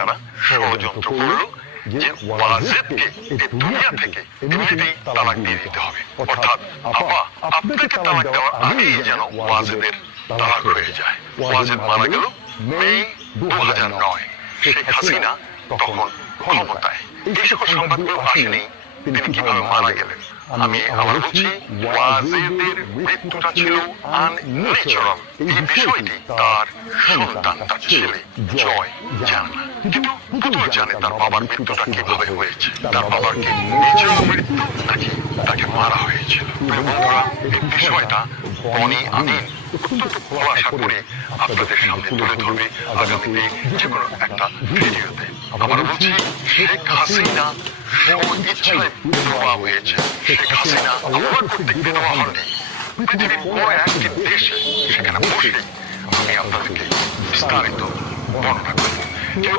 তারা ষড়যন্ত্র করল যে ওয়াজেদকে এই দুনিয়া থেকে এমনিতেই তালাক দিয়ে দিতে হবে, অর্থাৎ আপা আপনাকে তালাক দেওয়ার আগেই যেন ওয়াজেদের তালাক হয়ে যায়। ওয়াজেদ মারা গেল মে 2009। শেখ হাসিনা তখন ক্ষমতায়। এই সকল সংবাদগুলো আসেনি তিনি কিভাবে মারা গেলেন। আমি আবার বলছি, ওয়াজেদের মৃত্যুটা ছিল আনন্যাচারাল। এই বিষয়টি তার সন্তান, তার ছেলে জয় জানে না, কিন্তু পুতুল জানে তার বাবার মৃত্যুটা কিভাবে হয়েছে। তার বাবার কি নিজের মৃত্যু নাকি তাকে মারা হয়েছিল। বন্ধুরা, এই বিষয়টা বনি আমিন অত্যন্ত খোলাসা করে আপনাদের সামনে তুলে ধরবে আগামীতে যে কোনো একটা ভিডিওতে। আমরা বলছি, শেখ হাসিনা স্ব-ইচ্ছায় বিধবা হয়েছে। শেখ হাসিনা আল্লাহ কর্তৃক বিধবা হননি। পৃথিবীর কোন একটি দেশে সেখানে বসে আমি আপনাদেরকে বিস্তারিত বর্ণনা করব।